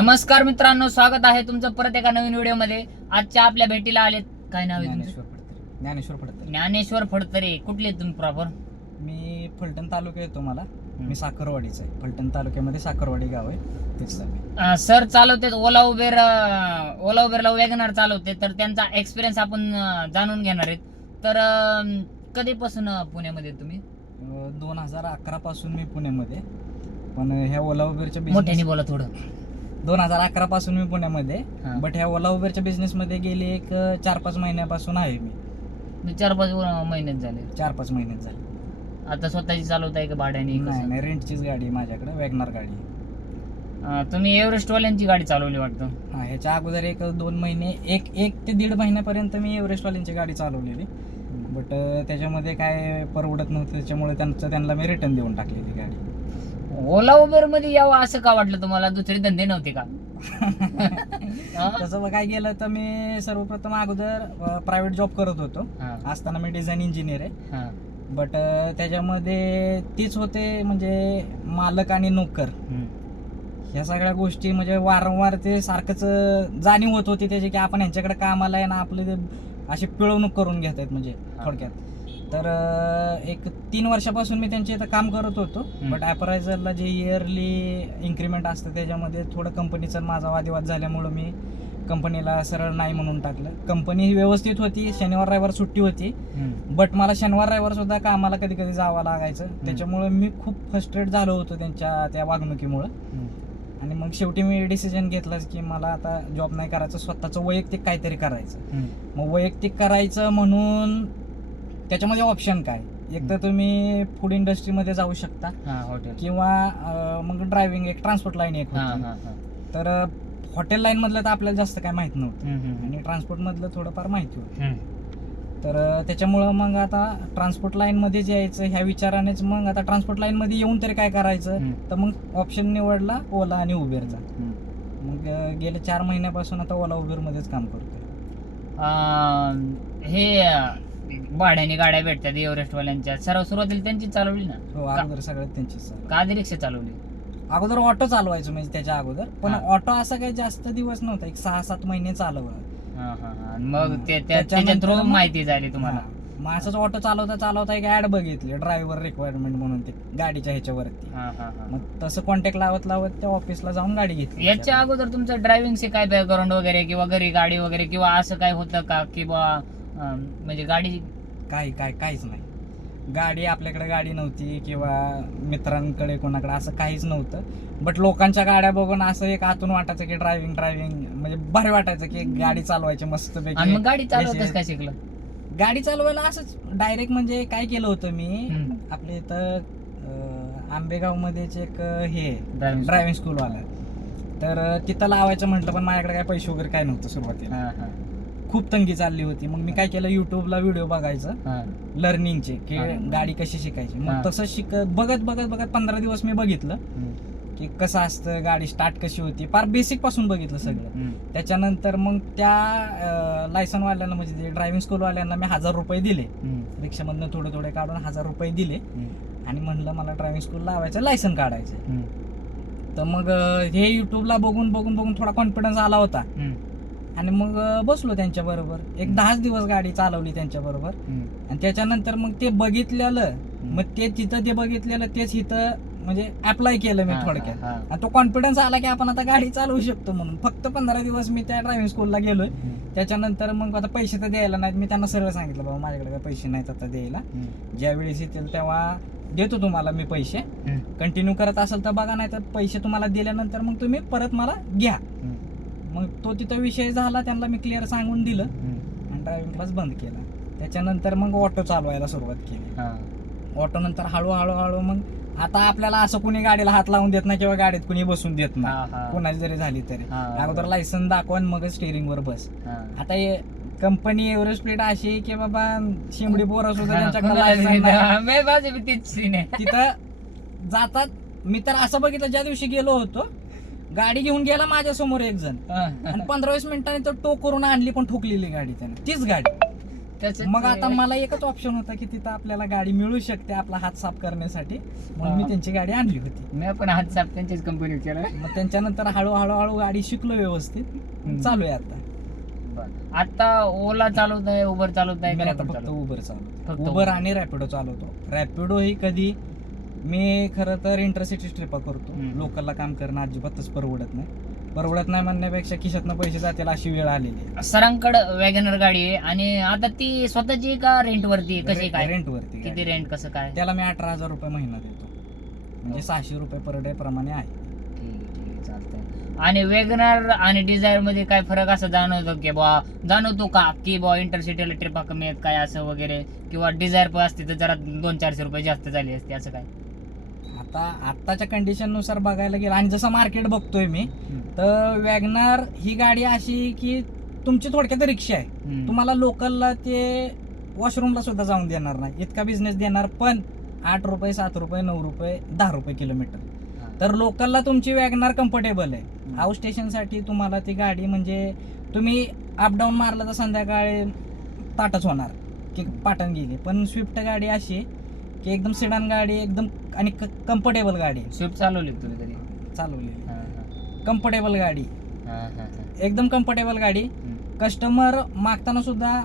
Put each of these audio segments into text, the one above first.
नमस्कार मित्रांनो स्वागत आहे तुमचं परत एका नवीन व्हिडिओमध्ये. आजच्या आपल्या भेटीला आलेत. काय नाव आहे तुमचं? ज्ञानेश्वर फडतरे. ज्ञानेश्वर फडतरे. ज्ञानेश्वर फडतरे. कुठले आहेत तुम्ही प्रॉपर मी फलटण तालुका येतो मला. मी साखरवाडीचा आहे. फलटण तालुक्यामध्ये साखरवाडी गाव आहे. तेच सर चालवते ओला उबेर अं, ओला उबेरला वॅगनार चालवते. तर त्यांचा एक्सपिरियन्स आपण अं, जाणून घेणार आहेत. तर अं, कधीपासून अं, पुण्यामध्ये तुम्ही? दोन हजार अकरा पासून मी पुण्यामध्ये पण ह्या ओला उबेरच्या मोठ्याने बोला थोडं. दोन हजार अकरा पासून मी पुण्यामध्ये हा. बट ह्या ओला उबेरच्या बिझनेस मध्ये गेली एक चार पाच महिन्यापासून आहे मी. मी चार पाच महिन्यात झाले. चार पाच महिन्यात झाले. आता स्वतःची चालवताय का भाड्याने नाही कसं? नाही रेंटचीच गाडी आहे माझ्याकडे वॅगनार गाडी आहे. तुम्ही एव्हरेस्ट वाल्यांची गाडी चालवली वाटतं? हा ह्याच्या अगोदर एक दोन महिने एक एक ते दीड महिन्यापर्यंत मी एव्हरेस्टवाल्यांची गाडी चालवलेली. बट त्याच्यामध्ये काय परवडत नव्हतं त्याच्यामुळे त्यांचं त्यांना मी रिटर्न देऊन टाकली ती गाडी. ओला उबेरमध्ये यावं असं का वाटलं तुम्हाला? दुसरे धंदे नव्हते का? तसं काय गेलं तर मी सर्वप्रथम अगोदर प्रायव्हेट जॉब करत होतो. असताना मी डिझाईन इंजिनियर आहे. बट त्याच्यामध्ये तीच होते म्हणजे मालक आणि नोकर. ह्या सगळ्या गोष्टी म्हणजे वारंवार ते सारखंच जाणीव होत होती त्याची की आपण ह्यांच्याकडे कामाला आहे ना आपले ते अशी पिळवणूक करून घेत आहेत म्हणजे. थोडक्यात. तर एक तीन वर्षापासून मी त्यांच्या इथं काम करत होतो. बट अप्रायझरला जे इयरली इन्क्रीमेंट असतं त्याच्यामध्ये थोडं कंपनीचा माझा वादिवाद झाल्यामुळं मी कंपनीला सरळ नाही म्हणून टाकलं. कंपनी व्यवस्थित होती शनिवार रविवार सुट्टी होती. बट मला शनिवार रविवार सुद्धा कामाला कधी कधी जावं लागायचं. त्याच्यामुळे मी खूप फ्रस्ट्रेट झालो होतो त्यांच्या त्या वागणुकीमुळं. आणि मग शेवटी मी डिसिजन घेतलाच की मला आता जॉब नाही करायचं स्वतःचं वैयक्तिक काहीतरी करायचं. मग वैयक्तिक करायचं म्हणून त्याच्यामध्ये ऑप्शन काय? एक तर तुम्ही फूड इंडस्ट्रीमध्ये जाऊ शकता. हा, हॉटेल किंवा अं, मग ड्रायव्हिंग एक ट्रान्सपोर्ट लाईन एक हा, होती. हा, हा. तर हॉटेल लाईन मधलं तर आपल्याला जास्त काय माहीत नव्हतं. हम्म, हम्म, आणि ट्रान्सपोर्ट मधलं थोडंफार माहिती होतं. हम्म. तर अं, त्याच्यामुळं मग आता ट्रान्सपोर्ट लाईनमध्येच यायचं ह्या विचारानेच मग आता ट्रान्सपोर्ट लाईनमध्ये येऊन तरी काय करायचं? हम्म, तर मग ऑप्शन निवडला ओला आणि उबेरचा. हम्म. मग अं, गेल्या चार महिन्यापासून आता ओला उबेरमध्येच काम करतोय. अं, हे अं, भाड्याने गाड्या भेटतात एव्हरेस्ट वाल्यांच्या सर्व सुरुवातीला त्यांची चालवली ना हो अगोदर सगळ्यात त्यांचीच चालू. का आधी रिक्षा चालवली अगोदर ऑटो चालवायचो म्हणजे त्याच्या अगोदर पण हा. ऑटो असा काही जास्त दिवस नव्हता एक सहा सात महिने चालवलं हा, हा, हा. आणि मग हा. ते त्या- त्याच्यानंतर त्याच्या थ्रू मग- माहिती झाली तुम्हाला. मग असंच ऑटो चालवता चालवता एक ऍड बघितली ड्रायव्हर रिक्वायरमेंट म्हणून ते गाडीच्या ह्याच्यावरती हा, हा, हा. मग तसं कॉन्टॅक्ट लावत लावत त्या ऑफिसला जाऊन गाडी घेतली याच्या अगोदर तुमचं ड्रायव्हिंगचे काय बॅकग्राऊंड वगैरे किंवा घरी गाडी वगैरे किंवा असं काय होतं का किंवा म्हणजे गाडी काही काय काहीच नाही. गाडी आपल्याकडे गाडी नव्हती किंवा मित्रांकडे कोणाकडे असं काहीच नव्हतं. बट लोकांच्या गाड्या बघून असं एक आतून वाटायचं की ड्रायव्हिंग ड्रायव्हिंग म्हणजे भारी वाटायचं की गाडी चालवायची मस्त आणि मग गाडी चालवतच पैसे- काय शिकलं? गाडी चालवायला असंच डायरेक्ट म्हणजे काय केलं होतं मी? हम्म. आपल्या इथं अं, आंबेगाव मध्येच एक अं, हे Driving ड्रायव्हिंग स्कूल वाला. तर अं, तिथं लावायचं म्हटलं पण माझ्याकडे काय पैसे वगैरे काय नव्हतं सुरुवातीला. हा, हा, खूप तंगी चालली होती. मग मी काय केलं युट्यूबला व्हिडिओ बघायचं. लर्निंगचे की. गाडी कशी शिकायची. मग तसं शिकत बघत बघत बघत पंधरा दिवस मी बघितलं की कसं असतं गाडी स्टार्ट कशी होती. फार बेसिकपासून बघितलं सगळं. त्याच्यानंतर मग त्या लायसन वाल्यांना म्हणजे ते ड्रायव्हिंग स्कूल वाल्यांना मी हजार रुपये दिले. रिक्षामधनं थोडे थोडे काढून हजार रुपये दिले. आणि म्हणलं मला ड्रायव्हिंग स्कूल लावायचं लायसन काढायचं. तर मग हे युट्यूबला बघून बघून बघून थोडा कॉन्फिडन्स आला होता. आणि मग बसलो त्यांच्या बरोबर. एक दहाच दिवस गाडी चालवली त्यांच्या बरोबर. हम्म. आणि त्याच्यानंतर मग ते बघितलेलं मग ते तिथं ते बघितलेलं तेच इथं म्हणजे अप्लाय केलं मी हा, थोडक्यात. हा, हा. आणि तो कॉन्फिडन्स आला की आपण आता गाडी चालवू शकतो म्हणून. फक्त पंधरा दिवस मी त्या ड्रायव्हिंग स्कूलला गेलोय. हम्म, त्याच्यानंतर मग आता पैसे तर द्यायला नाहीत. मी त्यांना सरळ सांगितलं बाबा माझ्याकडे काय पैसे नाहीत आता द्यायला. हम्म, ज्या वेळेस येतील तेव्हा देतो तुम्हाला मी पैसे. हम्म, कंटिन्यू करत असेल तर बघा नाही तर पैसे तुम्हाला दिल्यानंतर मग तुम्ही परत मला घ्या. हम्म, मग तो तिथं विषय झाला त्यांना मी क्लिअर सांगून दिलं. आणि ड्रायव्हिंग क्लास बंद केला त्याच्यानंतर मग ऑटो चालवायला सुरुवात केली. ऑटो नंतर हळूहळू हळू मग आता आपल्याला असं कुणी गाडीला हात लावून देत नाही किंवा गाडीत कुणी बसून देत नाही. कोणाची जरी झाली तरी. अगोदर लायसन दाखवा आणि मगच स्टेअरिंग वर बस. आता हे कंपनी एव्हरेस्ट प्लेट अशी आहे की बाबा शिमडी पोरं सुद्धा त्यांच्याकडे कोणाला license नाही. नाही. मी माझी बी तीच scene आहे. तिथं जातात मी तर असं बघितलं ज्या दिवशी गेलो होतो गाडी घेऊन गेला माझ्यासमोर एक जण. आणि पंधरा वीस मिनिटांनी तो टो करून आणली पण ठोकलेली गाडी त्याने. तीच गाडी. तसंच मग आता. मला एकच ऑप्शन होता की तिथं आपल्याला गाडी मिळू शकते आपला हात साफ करण्यासाठी. म्हणून मी. त्यांची गाडी आणली होती. मी पण हात साफ त्यांच्याच कंपनीत केला. मग त्यांच्यानंतर हळूहळू हळू गाडी शिकलो व्यवस्थित. चालू आहे आता. आता ओला चालवत आहे उबर चालवत मी का आता फक्त उबर चालवतो. उबर आणि रॅपिडो चालवतो. रॅपिडो ही कधी मी खरं तर इंटरसिटी ट्रिपा करतो. हम्म. लोकलला काम करणं अजिबातच परवडत नाही. परवडत नाही म्हणण्यापेक्षा खिशातनं पैसे जातील अशी वेळ आलेली आहे. सरांकडे वॅगनर गाडी आहे आणि आता ती स्वतःची का रेंट वरती? कशी काय? रेंटवरती किती गाडी. रेंट कसं काय? त्याला मी अठरा हजार रुपये महिना देतो. म्हणजे हो. सहाशे रुपये पर डे प्रमाणे आहे. ठीक चालतंय. आणि वेगनर आणि डिझायरमध्ये काय फरक असं जाणवतो की बा जाणवतो का की बा इंटरसिटीला ट्रिपा कमी आहेत काय असं वगैरे? किंवा डिझायर पण असते तर जरा दोन चारशे रुपये जास्त झाली असते असं काय? आता आत्ताच्या कंडिशननुसार बघायला गेलं आणि जसं मार्केट बघतोय मी तर वॅगनार ही गाडी अशी की तुमची थोडक्यात रिक्षा आहे. तुम्हाला लोकलला ते वॉशरूमला सुद्धा जाऊन देणार नाही. इतका बिझनेस देणार पण आठ रुपये सात रुपये नऊ रुपये दहा रुपये किलोमीटर. तर लोकलला तुमची वॅगनार कम्फर्टेबल आहे. हाऊस स्टेशनसाठी तुम्हाला ती गाडी म्हणजे तुम्ही अपडाऊन मारलं तर संध्याकाळी ताटच होणार की पाटण गेली पण स्विफ्ट गाडी अशी आहे की एकदम सिडान गाडी एकदम आणि कम्फर्टेबल गाडी. स्विफ्ट चालवली तुम्ही हा, हा. कम्फर्टेबल गाडी हा, हा, हा. एकदम कम्फर्टेबल गाडी कस्टमर मागताना सुद्धा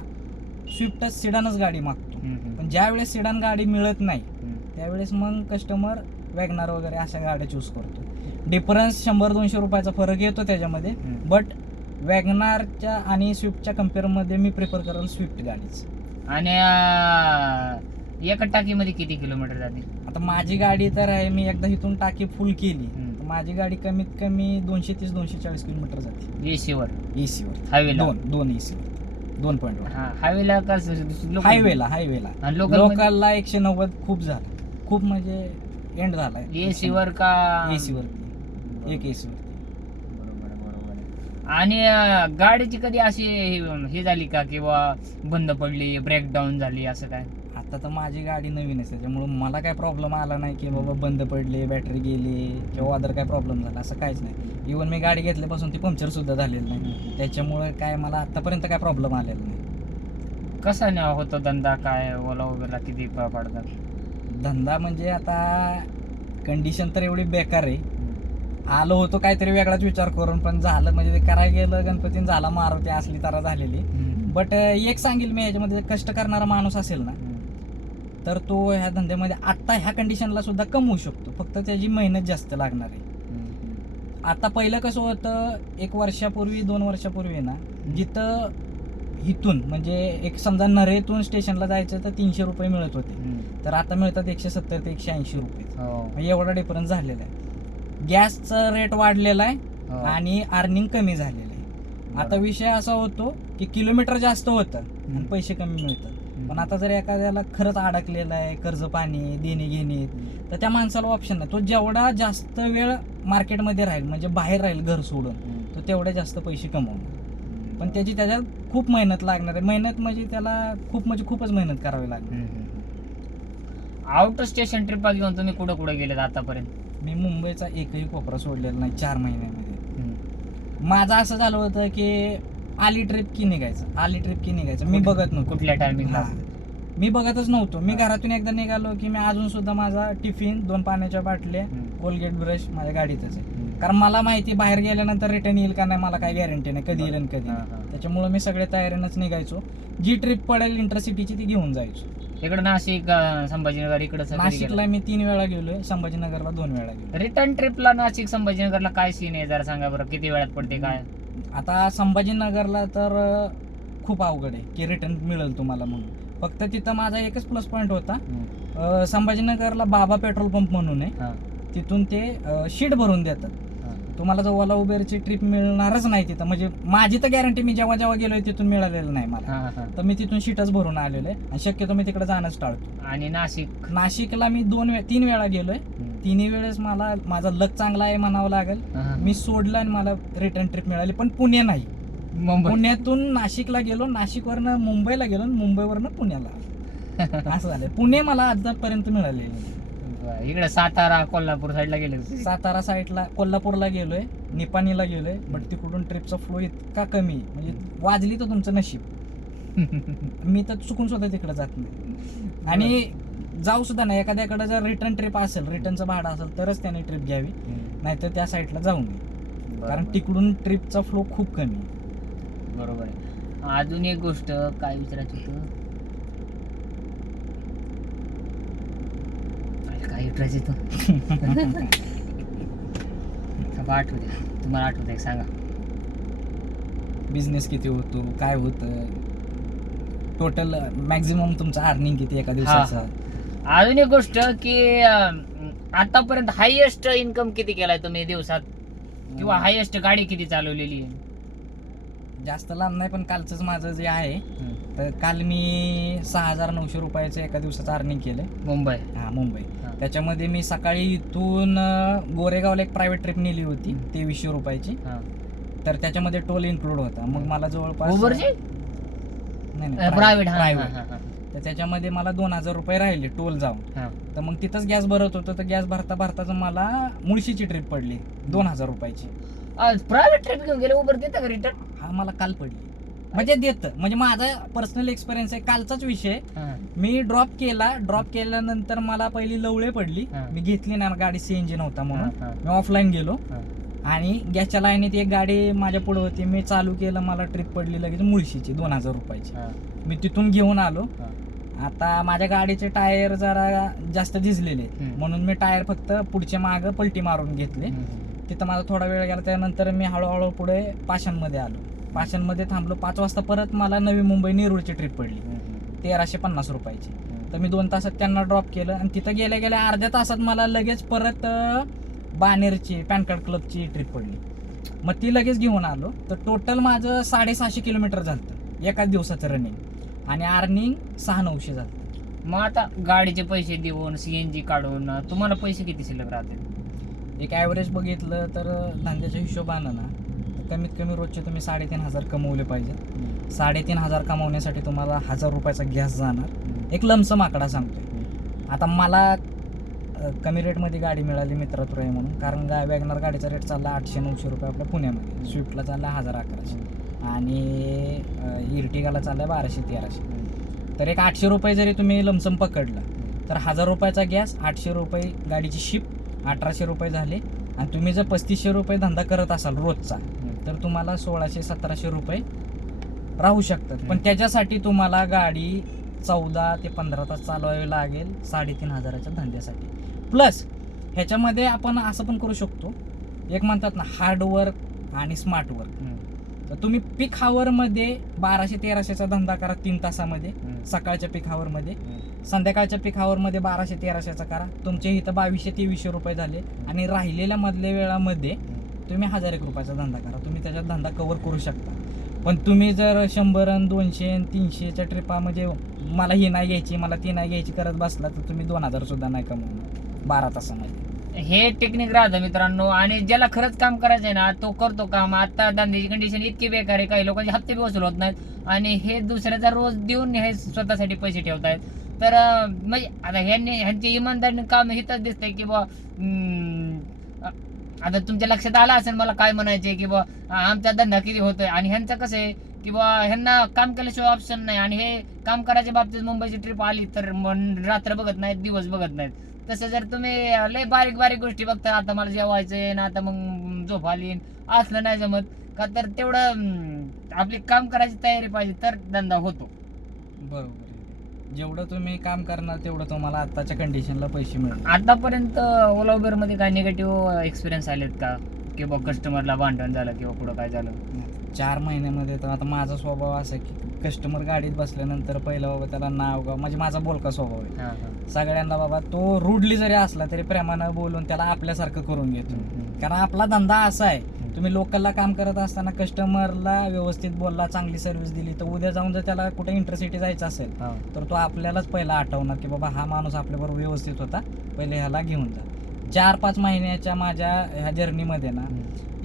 स्विफ्ट सिडानच गाडी मागतो पण ज्या वेळेस सिडान गाडी मिळत नाही. त्यावेळेस मग कस्टमर वॅगनार वगैरे अशा गाड्या चूज करतो डिफरन्स शंभर दोनशे रुपयाचा फरक येतो त्याच्यामध्ये. बट वॅगनारच्या आणि स्विफ्टच्या कम्पेअरमध्ये मी प्रिफर करेल स्विफ्ट गाडीच आणि एका टाकीमध्ये किती किलोमीटर जाते? आता माझी गाडी तर आहे मी एकदा इथून टाकी फुल केली. हम्म. तर माझी गाडी कमीत कमी दोनशे तीस दोनशे चाळीस किलोमीटर जाते एसीवर एसीवर हायवेला दोन दोन एसी दोन पॉईंट हा हायवेला का? हायवेला हायवेला आणि लोकल लोकलला एकशे नव्वद खूप झालं. खूप म्हणजे एंड झालाय एसीवर का? एसी वरती एक एसी वरती बरोबर बरोबर. आणि अं, गाडीची कधी अशी हे- हे झाली का किंवा बंद पडली ब्रेकडाऊन झाली असं काय? आता तर माझी गाडी नवीन आहे त्याच्यामुळे मला काय प्रॉब्लेम आला नाही की बाबा बंद पडले बॅटरी गेली किंवा अदर काय प्रॉब्लेम झाला असं काहीच नाही. इवन मी गाडी घेतल्यापासून ती पंक्चर सुद्धा झालेली नाही. त्याच्यामुळे काय मला आतापर्यंत काय प्रॉब्लेम आलेला नाही. कसा नाही होतो धंदा? काय ओला वगैरे किती प- पडतात? धंदा म्हणजे आता कंडिशन तर एवढी बेकार आहे. आलो होतो काहीतरी वेगळाच विचार करून पण झालं म्हणजे ते करायला गेलं गणपतीन झाला मारुती असली तर झालेली. बट एक सांगेल मी याच्यामध्ये कष्ट करणारा माणूस असेल ना तर तो ह्या धंद्यामध्ये आत्ता ह्या कंडिशनला सुद्धा कमवू शकतो. फक्त त्याची मेहनत जास्त लागणार आहे. आता पहिलं कसं होतं एक वर्षापूर्वी दोन वर्षापूर्वी ना जिथं इथून म्हणजे एक समजा नरेतून स्टेशनला जायचं तर तीनशे रुपये मिळत होते. तर आता मिळतात एकशे सत्तर ते एकशे ऐंशी रुपये. हो, म्हणजे एवढा डिफरन्स झालेला आहे. गॅसचा रेट वाढलेला आहे हो. आणि अर्निंग कमी झालेलं आहे. आता विषय असा होतो की किलोमीटर जास्त होतं आणि पैसे कमी मिळतात. पण आता जर एखाद्याला खरंच अडकलेला आहे कर्ज पाणी देणे घेणे तर त्या माणसाला ऑप्शन नाही. तो जेवढा जास्त वेळ मार्केटमध्ये राहील म्हणजे बाहेर राहील घर सोडून तो तेवढे जास्त पैसे कमवणार. पण त्याची त्याच्यात खूप मेहनत लागणार आहे. मेहनत म्हणजे त्याला खूप म्हणजे खूपच मेहनत करावी लागणार. आउट स्टेशन ट्रिपा घेऊन तुम्ही कुठं कुठं गेलेत आतापर्यंत? मी मुंबईचा एकही कोपरा सोडलेला नाही चार महिन्यामध्ये. माझं असं झालं होतं की आली ट्रिप की निघायचं. आली ट्रिप की निघायचं. मी बघत नव्हतो. कुठल्या टायमिंगला हा. मी बघतच नव्हतो. मी. घरातून एकदा निघालो की मी अजून सुद्धा माझा टिफिन दोन पाण्याच्या बाटल्या कोलगेट ब्रश माझ्या गाडीतच आहे. कारण मला माहिती बाहेर गेल्यानंतर रिटर्न येईल का नाही मला काही गॅरंटी नाही कधी येईल आणि कधी नाही. त्याच्यामुळे मी सगळे तयारीनंच निघायचो. जी ट्रिप पडेल इंटरसिटीची ती घेऊन जायचो. इकडं नाशिक अं, संभाजीनगर इकडं नाशिकला मी तीन वेळा गेलोय संभाजीनगरला दोन वेळा गेलो रिटर्न ट्रिपला नाशिक संभाजीनगरला काय सीन आहे? जरा सांगा बरं किती वेळात पडते काय? आता संभाजीनगरला तर खूप अवघड आहे की रिटर्न मिळेल तुम्हाला म्हणून. फक्त तिथं माझा एकच प्लस पॉईंट होता. अं, संभाजीनगरला बाबा पेट्रोल पंप म्हणून आहे. हा. तिथून ते शीट भरून देतात. हा. तुम्हाला जर ओला उबेरची ट्रिप मिळणारच नाही तिथं. म्हणजे माझी तर गॅरंटी मी जेव्हा जेव्हा गेलोय तिथून मिळालेलं नाही मला. हा, हा. तर मी तिथून शीटच भरून आलेलो आहे. आणि शक्यतो मी तिकडे जाणंच टाळतो. आणि नाशिक? नाशिकला मी दोन वे तीन वेळा गेलोय. तिन्ही वेळेस मला माझा लक चांगला आहे म्हणावं लागेल हा. मी सोडलं आणि मला रिटर्न ट्रिप मिळाली पण पुणे नाही मुंबई पुण्यातून नाशिकला गेलो नाशिकवरनं मुंबईला गेलो आणि मुंबईवरनं पुण्याला असं झालं पुणे मला आजपर्यंत मिळालेलं नाही. इकडे सातारा कोल्हापूर साईडला गेले होते. सातारा साईडला कोल्हापूरला गेलोय निपाणीला गेलोय बट तिकडून ट्रिपचा फ्लो इतका कमी आहे. म्हणजे वाजली तर तुमचं नशीब मी तर चुकून सुद्धा तिकडे जात नाही आणि जाऊ सुद्धा नाही. एखाद्याकडे जर रिटर्न ट्रिप असेल रिटर्नचं भाडं असेल तरच त्याने ट्रिप घ्यावी. नाहीतर त्या साईडला जाऊ नये. कारण. तिकडून ट्रिपचा फ्लो खूप कमी आहे. बरोबर आहे. अजून एक गोष्ट काय विचारायचं होतं? काय विचारायचं होतं? थांबा, आठवू द्या. तुम्हाला आठवत आहे सांगा. बिझनेस किती होतो? काय होतं? टोटल मॅक्झिमम तुमचं अर्निंग किती एका दिवसाचं? अजून एक गोष्ट की आतापर्यंत हायएस्ट इन्कम किती केलाय तुम्ही दिवसात? किंवा हायएस्ट गाडी किती चालवलेली आहे? जास्त लांब नाही पण कालचंच माझं जे आहे तर काल मी सहा हजार नऊशे रुपयाचं एका दिवसाचं अर्निंग केलं मुंबई. हा मुंबई. त्याच्यामध्ये मी सकाळी इथून गोरेगावला एक प्रायव्हेट ट्रिप नेली होती. तेवीसशे रुपयाची. तर त्याच्यामध्ये टोल इन्क्लूड होता. मग मला जवळपास नाही, नाही, प्रायव्हेट तर त्याच्यामध्ये मला दोन हजार रुपये राहिले टोल जाऊन. तर मग तिथंच गॅस भरत होतो तर गॅस भरता भरताच मला मुळशीची ट्रिप पडली दोन हजार रुपयाची. प्रायव्हेट ट्रिप घेऊन गेले उबर देतं का रिटर्न हा मला काल पडली. म्हणजे देत. म्हणजे माझा पर्सनल एक्सपिरियन्स आहे कालचाच विषय. मी ड्रॉप केला ड्रॉप केल्यानंतर मला पहिली लवळे पडली. मी घेतली ना गाडी सीएनजी नव्हता म्हणून. मी ऑफलाईन गेलो. आणि गॅसच्या लाईनीत एक गाडी माझ्या पुढे होती. मी चालू केलं मला ट्रिप पडली लगेच मुळशीची दोन हजार रुपयाची. मी तिथून घेऊन आलो. आता माझ्या गाडीचे टायर जरा जास्त झिजलेले. म्हणून मी टायर फक्त पुढचे माग पलटी मारून घेतले. तिथं माझा थोडा वेळ गेला त्यानंतर मी हळूहळू पुढे पाषाणमध्ये आलो. पाषाणमध्ये थांबलो. पाच वाजता परत मला नवी मुंबई नेरूळची ट्रिप पडली. तेराशे पन्नास रुपयाची. तर मी दोन तासात त्यांना ड्रॉप केलं आणि तिथं गेल्या गेल्या अर्ध्या तासात मला लगेच परत बानेरची पॅन कार्ड क्लबची ट्रिप पडली. मग ती लगेच घेऊन आलो. तर टोटल माझं साडेसहाशे किलोमीटर झालं. एकाच दिवसाचं रनिंग आणि अर्निंग सहा नऊशे झालं मग आता गाडीचे पैसे देऊन सीएनजी काढून तुम्हाला पैसे किती शिल्लक राहतील? एक ॲव्हरेज बघितलं तर धंद्याच्या हिशोबानं ना तर कमीत कमी रोजचे तुम्ही साडेतीन हजार कमवले पाहिजे. साडेतीन हजार कमवण्यासाठी तुम्हाला हजार रुपयाचा गॅस जाणार. एक लमसम आकडा सांगतोय. आता मला अ, कमी रेटमध्ये गाडी मिळाली मित्रातुराई म्हणून कारण गा वॅगनर गाडीचा रेट चालला आठशे नऊशे रुपये आपल्या पुण्यामध्ये. स्विफ्टला चालला हजार अकराशे. आणि इर्टिगाला चालला बाराशे तेराशे. तर एक आठशे रुपये जरी तुम्ही लमसम पकडलं तर हजार रुपयाचा गॅस आठशे रुपये गाडीची शिप अठराशे रुपये झाले. आणि तुम्ही जर पस्तीसशे रुपये धंदा करत असाल रोजचा तर तुम्हाला सोळाशे सतराशे रुपये राहू शकतात. पण त्याच्यासाठी तुम्हाला गाडी चौदा ते पंधरा तास चालवावी लागेल साडेतीन हजाराच्या धंद्यासाठी. प्लस ह्याच्यामध्ये आपण असं पण करू शकतो. एक म्हणतात ना हार्ड वर्क आणि स्मार्ट वर्क. तर तुम्ही पीकमध्ये बाराशे तेराशेचा धंदा करा तीन तासामध्ये सकाळच्या पीकमध्ये संध्याकाळच्या पीकमध्ये बाराशे तेराशेचा करा. तुमचे इथं बावीसशे तेवीसशे रुपये झाले. आणि राहिलेल्या मधल्या वेळामध्ये तुम्ही हजार एक रुपयाचा धंदा करा. तुम्ही त्याच्यात धंदा कव्हर करू शकता. पण तुम्ही जर शंभर अन दोनशे अन तीनशेच्या ट्रिपा म्हणजे मला ही नाही घ्यायची मला ती नाही घ्यायची करत बसला तर तुम्ही दोन हजार सुद्धा नाही कमवणार. बारा तासामध्ये. हे टेक्निक राहतं मित्रांनो. आणि ज्याला खरंच काम करायचं आहे ना तो करतो काम. आता धंद्याची कंडिशन इतकी बेकार आहे काही लोकांचे हप्ते बी वसूल होत नाहीत. आणि हे दुसऱ्याचा रोज देऊन हे स्वतःसाठी पैसे ठेवतायत. तर म्हणजे आता ह्यांनी ह्यांची इमानदारीने काम हिथंच दिसतंय की बा आता तुमच्या लक्षात आलं असेल मला काय म्हणायचे की बा आमचा धंदा किती होतोय. आणि ह्यांचं कसं आहे की बा ह्यांना काम केल्याशिवाय ऑप्शन नाही. आणि हे काम करायच्या बाबतीत मुंबईची ट्रिप आली तर मन- रात्र बघत नाहीत दिवस बघत नाहीत. तसं जर तुम्ही लय बारीक बारीक गोष्टी बघता आता मला जेवायचंय ना आता मग झोप आली असलं नाही जमत. का तर तेवढं आपली काम करायची तयारी पाहिजे तर धंदा होतो. बरोबर. जेवढं तुम्ही काम करणार तेवढं तुम्हाला आताच्या कंडिशनला पैसे मिळणार आतापर्यंत ओला उबेरमध्ये काय निगेटिव्ह एक्सपिरियन्स आलेत का? किंवा कस्टमरला भांडण झालं किंवा पुढं काय झालं? चार महिन्यामध्ये तर आता माझा स्वभाव असा आहे की कस्टमर गाडीत बसल्यानंतर पहिलं बाबा त्याला नाव गाव म्हणजे माझा बोलका स्वभाव आहे. सगळ्यांना बाबा तो रुडली जरी असला तरी प्रेमानं बोलून त्याला आपल्यासारखं करून घेतो. कारण आपला धंदा असा आहे तुम्ही लोकलला काम करत असताना कस्टमरला व्यवस्थित बोलला चांगली सर्व्हिस दिली तर उद्या जाऊन जर त्याला कुठे इंटरसिटी जायचं असेल. तर तो आपल्यालाच पहिला आठवणार की बाबा हा माणूस आपल्याबरोबर व्यवस्थित होता पहिले ह्याला घेऊन जा. चार पाच महिन्याच्या माझ्या ह्या जर्नीमध्ये ना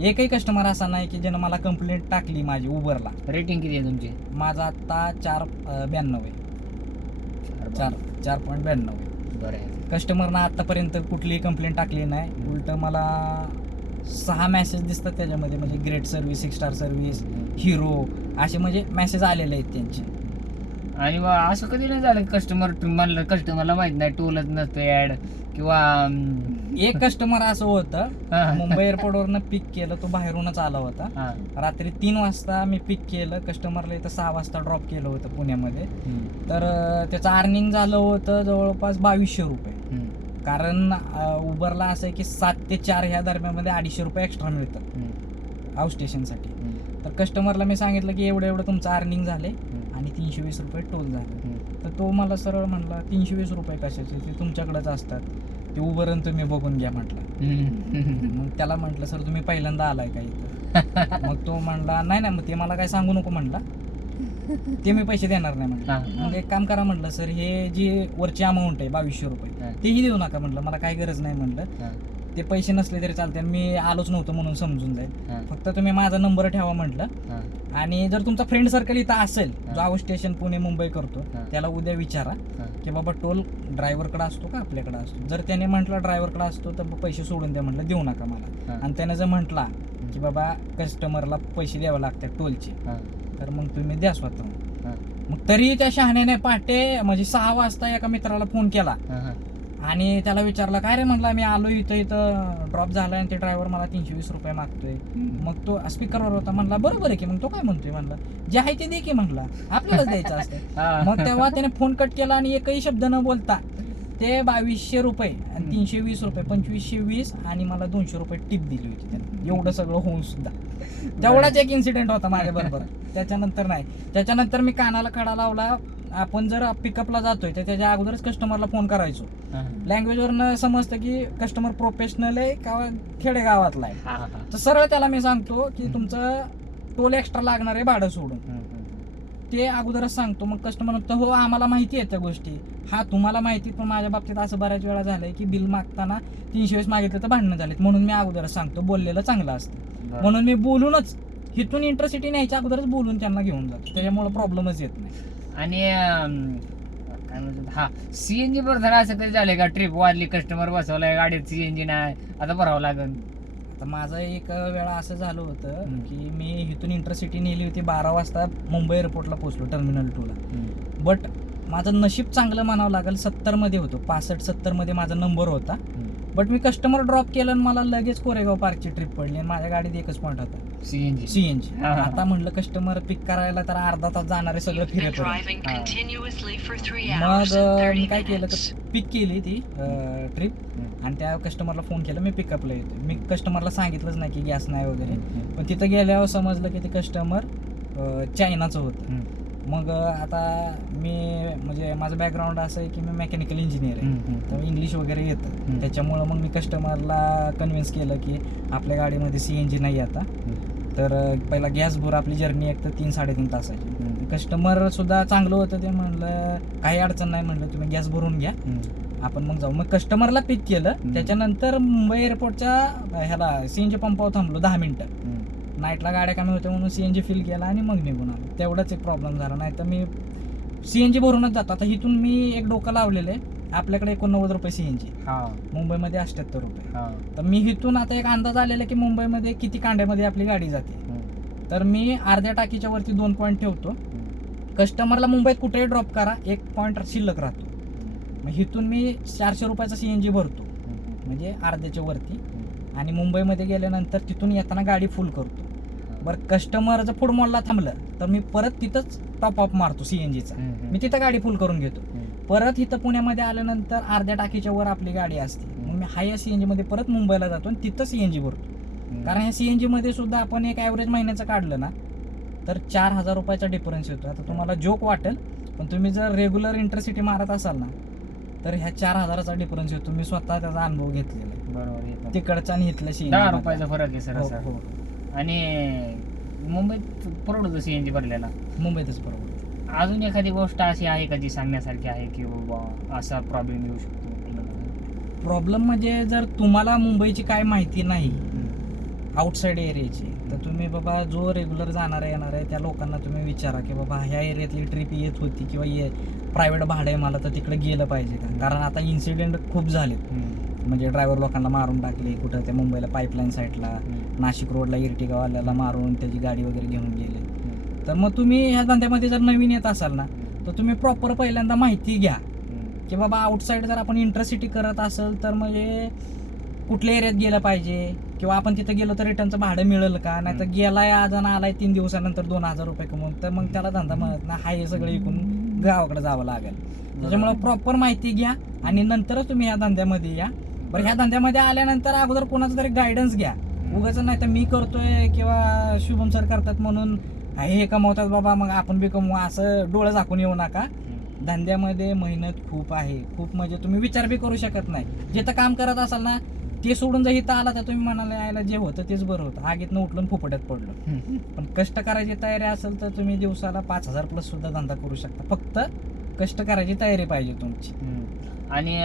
एकही कस्टमर असा नाही की ज्यानं मला कंप्लेंट टाकली माझी उबरला रेटिंग किती आहे तुमची? माझा आत्ता चार ब्याण्णव आहे. चार चार पॉईंट ब्याण्णव आहे. बरं कस्टमरनं आतापर्यंत कुठलीही कंप्लेंट टाकली नाही. उलट मला सहा मेसेज दिसतात त्याच्यामध्ये म्हणजे great service six star service hero असे म्हणजे मेसेज आलेले आहेत त्यांचे. आणि मग असं कधी नाही झालं कस्टमर म्हणलं कस्टमरला माहीत नाही टोलच नसतं ऍड किंवा एक कस्टमर असं होतं मुंबई एअरपोर्टवरनं पिक केलं तो बाहेरूनच आला होता. रात्री तीन वाजता मी पिक केलं कस्टमरला इथं सहा वाजता ड्रॉप केलं होतं पुण्यामध्ये. तर त्याचं अर्निंग झालं होतं जवळपास बावीसशे रुपये. कारण उबरला असं आहे की सात ते चार ह्या दरम्यानमध्ये अडीचशे रुपये एक्स्ट्रा मिळतात. आउट स्टेशनसाठी तर कस्टमरला मी सांगितलं की एवढं एवढं तुमचं अर्निंग झाले हम्म, आणि तीनशे वीस रुपये टोल झाले. तर तो मला सरळ म्हणला तीनशे वीस रुपये कशाचे? ते तुमच्याकडेच असतात. ते उबरन तुम्ही बघून घ्या म्हटलं. मग त्याला म्हटलं सर तुम्ही पहिल्यांदा आलाय का इथं? मग तो म्हणला नाही नाही मग ते मला काय सांगू नको म्हणला. ते मी पैसे देणार नाही. म्हणलं. मग एक काम करा म्हटलं सर हे जी वरची अमाऊंट आहे बावीसशे रुपये. तेही देऊ नका म्हटलं मला काही गरज नाही म्हणलं. हा, ते पैसे नसले तरी चालते मी आलोच नव्हतो म्हणून समजून जाईल. फक्त तुम्ही माझा नंबर ठेवा म्हटलं. आणि जर तुमचा फ्रेंड सर्कल इथं असेल. जो आउट स्टेशन पुणे मुंबई करतो. त्याला उद्या विचारा. की बाबा टोल ड्रायव्हरकडे असतो का आपल्याकडे असतो? जर त्याने म्हटलं ड्रायव्हरकडे असतो तर पैसे सोडून द्या म्हटलं देऊ नका मला. आणि त्याने जर म्हटला की बाबा कस्टमरला पैसे द्यावे लागतात टोलचे तर मग तुम्ही द्या स्वतः. मग तरी त्या शहाण्याने पहाटे म्हणजे सहा वाजता एका मित्राला फोन केला. आणि त्याला विचारला काय रे? म्हणला मी आलो इथं इथं ड्रॉप झाला आणि ते ड्रायव्हर मला तीनशे वीस रुपये मागतोय. मग तो स्पीकरवर होता म्हणला बरोबर आहे की. मग तो काय म्हणतोय? म्हणला जे आहे ते दे की म्हणला आपल्यालाच द्यायचं असतं. मग तेव्हा त्याने फोन कट केला आणि एकही शब्द न बोलता ते बावीसशे रुपये आणि तीनशे वीस रुपये पंचवीसशे वीस आणि मला दोनशे रुपये टिप दिली होती त्याने. एवढं सगळं होऊन सुद्धा. तेवढाच एक इन्सिडेंट होता माझ्या बरोबर. त्याच्यानंतर नाही. त्याच्यानंतर मी कानाला खडा लावला. आपण जर पिकअपला जातोय तर त्याच्या अगोदरच कस्टमरला फोन करायचो. लँग्वेजवरनं समजतं की कस्टमर प्रोफेशनल आहे का खेडेगावातला आहे. तर सरळ त्याला मी सांगतो की तुमचं टोल एक्स्ट्रा लागणार आहे भाडं सोडून. ते अगोदरच सांगतो. मग कस्टमर म्हणतो हो आम्हाला माहिती आहे त्या गोष्टी. हा तुम्हाला माहिती पण माझ्या बाबतीत असं बऱ्याच वेळा झालंय की बिल मागताना तीनशे वेळेस मागितलं तर भांडणं झालेत. म्हणून मी अगोदरच सांगतो बोललेलं चांगलं असतं. म्हणून मी बोलूनच इथून इंटरसिटी न्यायच्या अगोदरच बोलून त्यांना घेऊन जातो. त्याच्यामुळे प्रॉब्लेमच येत नाही. आणि काय म्हणतात हा सीएनजी भरताना असं कधी झालंय का ट्रिप वाढली कस्टमर बसवलाय गाडीत सीएनजी नाही आता भरावं लागेल आता माझं एक वेळा असं झालं होतं हम्म. की मी इथून इंटरसिटी नेली होती बारा वाजता मुंबई एअरपोर्टला पोहोचलो टर्मिनल टूला बट माझं नशीब चांगलं म्हणावं लागेल सत्तरमध्ये होतो. पासष्ट सत्तरमध्ये माझा नंबर होता. बट मी कस्टमर ड्रॉप केलं आणि मला लगेच कोरेगाव पार्कची ट्रिप पडली आणि माझ्या गाडीत एकच पॉईंट होता. सीएनजी सीएनजी हा, हा. आता म्हणलं कस्टमर पिक करायला तर अर्धा तास जाणार आहे सगळं driving continuously for three मग hours and अं, 30 मी काय केलं minutes. तर पिक केली ती ट्रिप आणि त्या कस्टमरला फोन केला मी पिकअपला येतो मी कस्टमरला सांगितलंच नाही की गॅस नाही वगैरे. पण तिथं गेल्यावर समजलं की ते कस्टमर चायनाचं होतं. मग आता मी म्हणजे माझं बॅकग्राऊंड असं आहे की मी मेकॅनिकल इंजिनियर आहे. तर इंग्लिश वगैरे येतं. त्याच्यामुळं मग मी कस्टमरला कन्व्हिन्स केलं की आपल्या गाडीमध्ये सी एन जी नाही आता. तर पहिला गॅस भर आपली जर्नी एक तर तीन साडेतीन तासाची. कस्टमर सुद्धा चांगलं होतं ते म्हणलं काही अडचण नाही म्हणलं तुम्ही गॅस भरून घ्या. आपण मग जाऊ. मग कस्टमरला पिक केलं. त्याच्यानंतर मुंबई एअरपोर्टच्या ह्याला सी एन जी पंपावर थांबलो दहा मिनिटं. नाईटला गाड्या कमी होत्या म्हणून सी एन जी फिल केला आणि मग निघून आलो. तेवढाच एक प्रॉब्लेम झाला. नाही तर मी सी एन जी भरूनच जातो. आता इथून मी एक डोकं लावलेलं आहे. आपल्याकडे एकोणनव्वद रुपये सी एन जी हा. मुंबईमध्ये अठ्ठ्याहत्तर रुपये. तर मी इथून आता एक अंदाज आलेला की मुंबईमध्ये किती कांड्यामध्ये आपली गाडी जाते. तर मी अर्ध्या टाकीच्या वरती दोन पॉईंट ठेवतो. कस्टमरला मुंबईत कुठेही ड्रॉप करा एक पॉईंट शिल्लक राहतो. मग इथून मी चारशे रुपयाचा सी एन जी भरतो. म्हणजे अर्ध्याच्या वरती. आणि मुंबईमध्ये गेल्यानंतर तिथून येताना गाडी फुल करतो. बरं कस्टमर जर फूड मॉलला थांबलं तर मी परत तिथंच टॉप अप मारतो सी एन जीचा मी तिथं गाडी फुल करून घेतो. परत इथं पुण्यामध्ये आल्यानंतर अर्ध्या टाकीच्या वर आपली गाडी असते. मग मी हाय सी एन जी मध्ये परत मुंबईला जातो आणि तिथं सी एन जी भरतो. कारण ह्या सी एन जी मध्ये सुद्धा आपण एक ॲव्हरेज महिन्याचं काढलं ना तर चार हजार रुपयाचा डिफरन्स येतो. आता तुम्हाला जोक वाटेल पण तुम्ही जर रेग्युलर इंटरसिटी मारत असाल ना तर ह्या चार हजाराचा डिफरन्स येतो. मी स्वतः त्याचा अनुभव घेतलेला आहे. बरोबर. तिकडचा आणि इथल्या दहा रुपयाचा फरक आहे सर हो, हो. आणि मुंबईत परवडतं सीएनजी भरलेला. मुंबईतच बरोबर अजून एखादी गोष्ट अशी आहे का जी सांगण्यासारखी आहे की बाबा असा प्रॉब्लेम येऊ शकतो? प्रॉब्लेम म्हणजे जर तुम्हाला मुंबईची काय माहिती नाही आउटसाईड एरियाची तर तुम्ही बाबा जो रेग्युलर जाणार येणार आहे त्या लोकांना तुम्ही विचारा की बाबा ह्या एरियातली ट्रिप येत होती किंवा ये प्रायव्हेट भाडं आहे मला तर तिकडे गेलं पाहिजे का? कारण आता इन्सिडेंट खूप झालेत. म्हणजे ड्रायव्हर लोकांना मारून टाकले कुठं त्या मुंबईला पाईपलाईन साईडला नाशिक रोडला इर्टिगावाल्याला मारून त्याची गाडी वगैरे घेऊन गेले. तर मग तुम्ही ह्या धंद्यामध्ये जर नवीन येत असाल ना तर तुम्ही प्रॉपर पहिल्यांदा माहिती घ्या. की बाबा आउटसाईड जर आपण इंटरसिटी करत असेल तर म्हणजे कुठल्या एरियात गेलं पाहिजे? किंवा आपण तिथं गेलो तर रिटर्नचं भाडं मिळेल का? नाही तर गेलाय आज आणि आलाय तीन दिवसानंतर दोन हजार रुपये कमवून तर मग त्याला धंदा मिळत ना हा हे सगळं इकून गावाकडे जावं लागेल. त्याच्यामुळे प्रॉपर माहिती घ्या आणि नंतरच तुम्ही ह्या धंद्यामध्ये या. बरं ह्या धंद्यामध्ये आल्यानंतर अगोदर कोणाचं तरी गायडन्स घ्या. उगाच नाही तर मी करतोय किंवा शुभम सर करतात म्हणून हे हे कमवतात बाबा मग आपण बी कमवू. असं डोळं झाकून येऊ नका. धंद्यामध्ये मेहनत खूप आहे. खूप म्हणजे तुम्ही विचार बी करू शकत नाही. जिथं काम करत असाल ना ते सोडून जर इथं आला तर तुम्ही म्हणाला यायला जे होतं तेच बरं होतं. आगीतनं उठलून फुफट्यात पडलो. पण कष्ट करायची तयारी असेल तर तुम्ही दिवसाला पाच हजार प्लस सुद्धा धंदा करू शकता. फक्त कष्ट करायची तयारी पाहिजे तुमची. आणि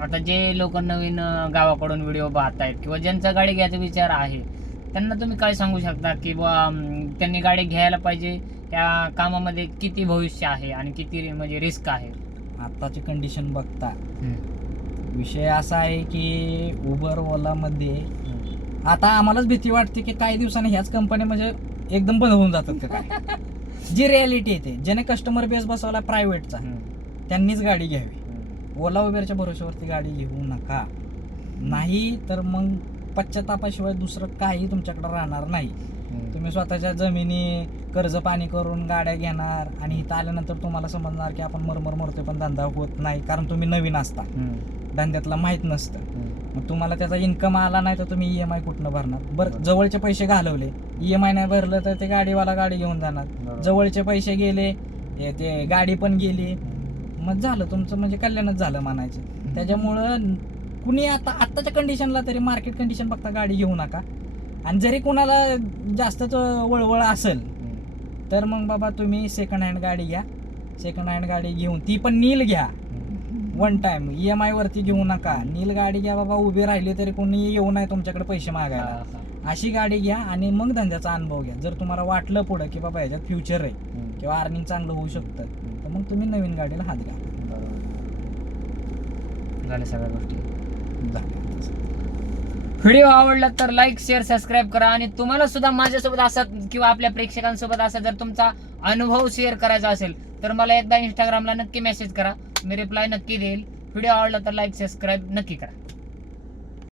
आता जे लोक नवीन गावाकडून व्हिडिओ पाहतायत किंवा ज्यांचा गाडी घ्यायचा विचार आहे त्यांना तुम्ही काय सांगू शकता? की अं, त्यांनी गाडी घ्यायला पाहिजे त्या कामामध्ये किती भविष्य आहे आणि किती म्हणजे रिस्क आहे? आताची कंडिशन बघता. विषय असा आहे की उबर ओलामध्ये आता आम्हालाच भीती वाटते की काही दिवसांनी ह्याच कंपन्या म्हणजे एकदम बंद होऊन जातात का काय? जी रियालिटी येते ज्याने कस्टमर बेस बसवला प्रायव्हेटचा त्यांनीच गाडी घ्यावी. ओला उबेरच्या भरोश्यावरती गाडी घेऊ नका. नाही तर मग पश्चातापाशिवाय दुसरं काही तुमच्याकडे राहणार नाही. तुम्ही स्वतःच्या जमिनी कर्ज पाणी करून गाड्या घेणार आणि इथं आल्यानंतर तुम्हाला समजणार की आपण मरमर मरतोय पण धंदा होत नाही कारण तुम्ही नवीन असता. धंद्यातलं माहीत नसतं. मग तुम्हाला त्याचा इन्कम आला नाही तर तुम्ही ई एम आय कुठनं भरणार? बरं जवळचे पैसे घालवले. ई एम आय नाही भरलं तर ते गाडीवाला गाडी घेऊन जाणार. जवळचे पैसे गेले ते गाडी पण गेली. मग झालं तुमचं म्हणजे कल्याणच झालं म्हणायचं. त्याच्यामुळं कुणी आता आत्ताच्या कंडिशनला तरी मार्केट कंडिशन बघता गाडी घेऊ नका. आणि जरी कुणाला जास्तच वळवळ असेल तर मग बाबा तुम्ही सेकंड हँड गाडी घ्या. सेकंड हँड गाडी घेऊन ती पण नील घ्या. One time EMI वरती घेऊ नका. नील गाडी घ्या बाबा उभी राहिली तरी कोणी येऊ नये तुमच्याकडे पैसे मागायला. अशी गाडी घ्या आणि मग धंद्याचा अनुभव घ्या. जर तुम्हाला वाटलं पुढं की बाबा ह्याच्यात फ्युचर आहे किंवा अर्निंग चांगलं होऊ शकतं. तर मग तुम्ही नवीन गाडीला हात घ्या. झाल्या सगळ्या गोष्टी. व्हिडिओ आवडला तर लाईक शेअर सबस्क्राईब करा आणि तुम्हाला सुद्धा माझ्यासोबत असा किंवा आपल्या प्रेक्षकांसोबत असा जर तुमचा अनुभव शेअर करायचा असेल तर मला एकदा इंस्टाग्रामला नक्की मेसेज करा. मी रिप्लाय नक्की देईल. व्हिडिओ आवडला तर लाईक सबस्क्राईब नक्की करा.